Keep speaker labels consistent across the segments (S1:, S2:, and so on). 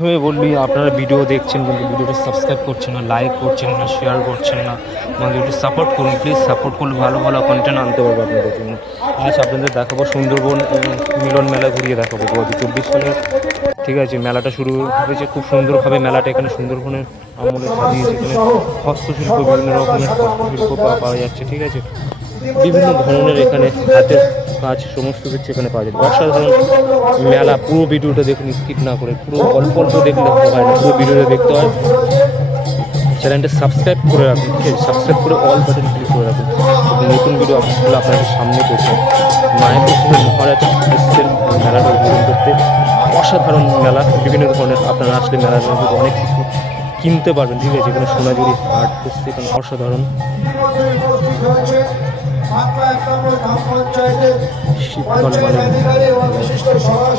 S1: প্রথমে বললি আপনারা ভিডিও দেখছেন কিন্তু ভিডিওটা সাবস্ক্রাইব করছেন না লাইক করছেন না শেয়ার করছেন না আমাদের একটু সাপোর্ট করুন প্লিজ সাপোর্ট করলে ভালো ভালো কন্টেন্ট আনতে পারব আপনাদের জন্য। আজ আপনাদের দেখাবো সুন্দরবন মিলন মেলা ঘুরিয়ে দেখাবো দু হাজার চব্বিশ সালের, ঠিক আছে, মেলাটা শুরু হয়েছে খুব সুন্দরভাবে, মেলাটা এখানে সুন্দরবনের আমলে সাজিয়েছে, এখানে হস্তশিল্প, বিভিন্ন রকমের হস্তশিল্প পাওয়া যাচ্ছে, ঠিক আছে। বিভিন্ন ধরনের এখানে হাতের কাজ, সমস্ত কিছু এখানে পাওয়া যায়। অসাধারণ মেলা, পুরো ভিডিওটা দেখুন স্কিপ না করে, পুরো অল্প অল্প দেখলে হয় না পুরো ভিডিওটা দেখতে হয়। চ্যানেলটা সাবস্ক্রাইব করে রাখুন, ঠিক আছে? সাবস্ক্রাইব করে অল বাটন ক্লিক করে রাখুন। নতুন ভিডিও আপলোড আপনাদের সামনে পৌঁছে মায়াপুর থেকে মহারাজ এসছেন মেলাটা উদ্বোধন করতে। অসাধারণ মেলা, বিভিন্ন ধরনের আপনারা আসলে মেলার মধ্যে অনেক কিছু কিনতে পারবেন, ঠিক আছে? এখানে সোনাঝুরি হাট এসছে এখানে অসাধারণ। শীতকাল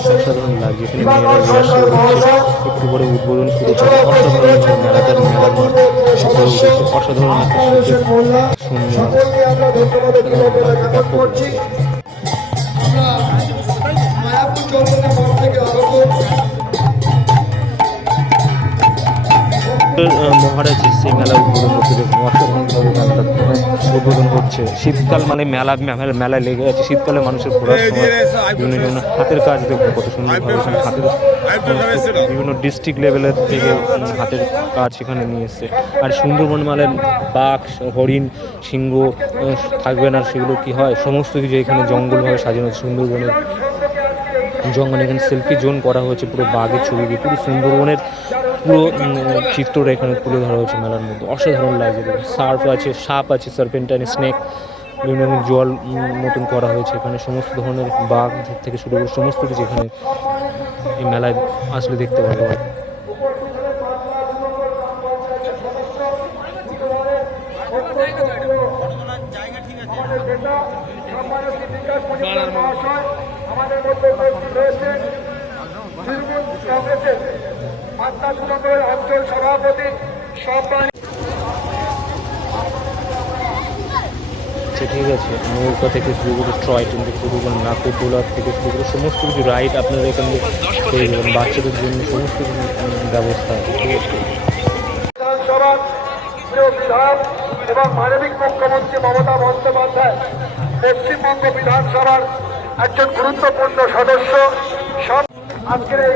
S1: অসাধারণ লাগছে এখানে মেয়েরা রিহার্সাল করছে একটু পরে উদ্বোধন শুরু হবে অসাধারণ ভাবে মেলাটার মেলার মাঠ অসাধারণ একটা শীতের সন্ধ্যা
S2: মায়াপুর
S1: মহারাজ সেই মেলা উদ্বোধন করতে দেখুন অসাধারণভাবে মেলাটা উদ্বোধন হচ্ছে শীতকাল মানে মেলা মেলা মেলায় লেগে আছে। শীতকালে মানুষের ঘোরার সময় বিভিন্ন ধরনের হাতের কাজ দেখুন কত সুন্দরভাবে হাতের বিভিন্ন ডিস্ট্রিক্ট লেভেলের থেকে হাতের কাজ সেখানে নিয়ে এসছে। আর সুন্দরবন মানে বাঘ হরিণ সিংহ থাকবে না সেগুলো কি হয়? সমস্ত কিছু এখানে জঙ্গলভাবে সাজানো সুন্দরবনের জঙ্গল এখানে সেলফি জোন করা হয়েছে পুরো বাঘের ছবি দিয়ে। পুরো সুন্দরবনের পুরো চিত্রটা এখানে তুলে ধরা হয়েছে মেলার মধ্যে। অসাধারণ লাগছে সার্ফ আছে, সাপ আছে সার্পেন্টাইন স্নেক বিভিন্ন রকম জল মতন করা হয়েছে এখানে। সমস্ত ধরনের বাঘ থেকে শুরু করে সমস্ত কিছু এখানে এই মেলায় আসলে দেখতে যায়।
S2: আমাদের মধ্যে উপস্থিত রয়েছেন তৃণমূল কংগ্রেসের তৃণমূলের অঞ্চল সভাপতি সম্মানিত
S1: আচ্ছা ঠিক আছে। নৌকা থেকে শুরু করে টয় ট্রেন থেকে শুরু করে নাকরদোলা থেকে শুরু করে সমস্ত কিছু রাইড আপনারা এখানে পেয়ে যাবেন। বাচ্চাদের জন্য সমস্ত কিছু ব্যবস্থা ঠিক আছে?
S2: বিধায়ক এবং মানবিক মুখ্যমন্ত্রী মমতা বন্দ্যোপাধ্যায় পশ্চিমবঙ্গ বিধানসভার একজন গুরুত্বপূর্ণ সদস্য। সব আজকের এই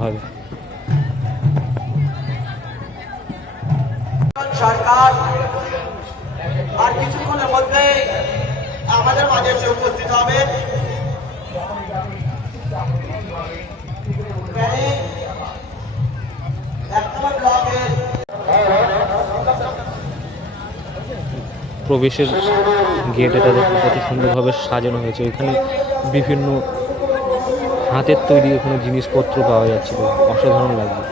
S1: অসাধারণভাবে
S3: সরকার আর কিছুক্ষণের মধ্যে আমাদের মাঝে এসে উপস্থিত হবে।
S1: প্রবেশের গেট এটা দেখুন কত সুন্দরভাবে সাজানো হয়েছে। এখানে বিভিন্ন হাতের তৈরি কোনো জিনিসপত্র পাওয়া যাচ্ছিল অসাধারণ লাগছে।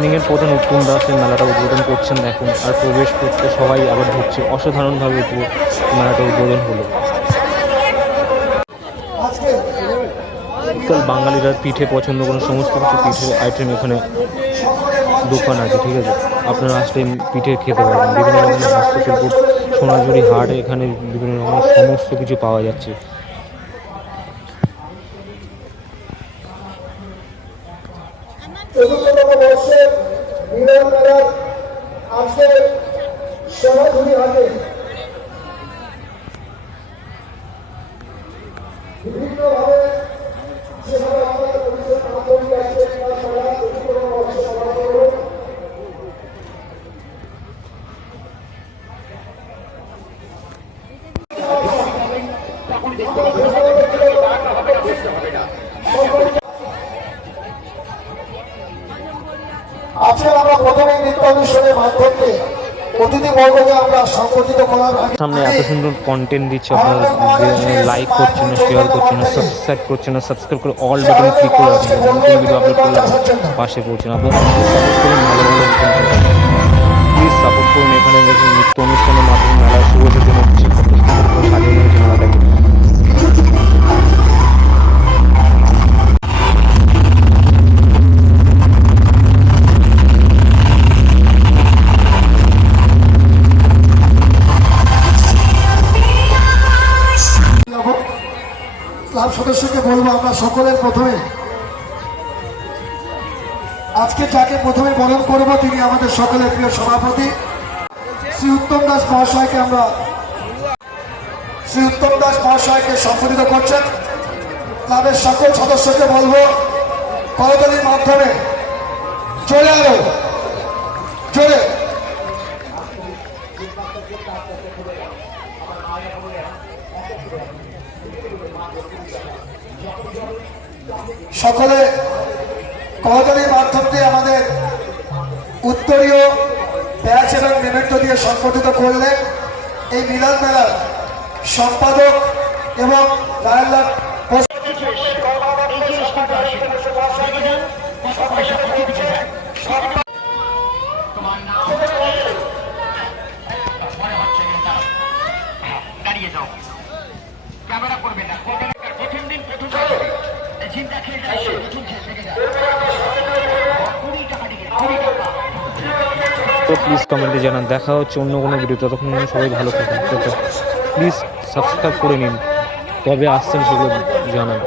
S1: প্ল্যানিংয়ের প্রধান উত্তম দাস মেলাটা উদ্বোধন করছেন এখন। আর প্রবেশ করতে সবাই আবার ঢুকছে। অসাধারণভাবে মেলাটা উদ্বোধন হলো। আজকাল বাঙালিরা পিঠে পছন্দ করেন সমস্ত কিছু পিঠের আইটেম এখানে দোকান আছে, ঠিক আছে? আপনারা আসলে পিঠে খেতে পারবেন। বিভিন্ন রকমের হস্তশিল্প, সোনাঝুরি, হাট, এখানে বিভিন্ন রকমের সমস্ত কিছু পাওয়া যাচ্ছে
S2: চতুর্থতম বর্ষের মিলন মেলার আজকে সোনাঝুরি হাটে বিভিন্নভাবে যেভাবে আমাদের পরিষদ আন্দোলন আছে তার সবার চতুর্থতম বর্ষে সমাপন হলো। আজকে আমরা প্রথমে মাধ্যমে
S1: সামনে এত সুন্দর কন্টেন্ট দিচ্ছে আপনারা লাইক করছেন না শেয়ার করছেন না সাবস্ক্রাইব করছেন না সাবস্ক্রাইব করে অল বাটন ক্লিক করে রাখছেন নতুন ভিডিও আপলোড করলে পাশে পৌঁছেন। আপনারা প্লিজ সাপোর্ট করুন। এখানে নৃত্য অনুষ্ঠানের মাধ্যমে মেলা সাজানো
S2: ক্লাব সদস্যকে বলব আমরা সকলের প্রথমে। আজকে যাকে প্রথমে বরণ করব, তিনি আমাদের সকলের প্রিয় সভাপতি। শ্রী উত্তম দাস মহাশয়কে আমরা শ্রী উত্তম দাস মহাশয়কে সম্বোধিত করছেন। ক্লাবের সকল সদস্যকে বলব, করতালির মাধ্যমে চলে আলো জোরে সকলে করতালির মাধ্যম দিয়ে আমাদের উত্তরীয় ব্যাচ এবং মেমেন্টো দিয়ে সংগঠিত করলেন। এই মিলন মেলার সম্পাদক এবং রায়লাল
S1: তো প্লিজ কমেন্টে জানান। দেখা হচ্ছে অন্য কোনো ভিডিও ততক্ষণ সবাই ভালো থাকুন। প্লিজ সাবস্ক্রাইব করে নিন। কবে আসছেন সেগুলো জানান।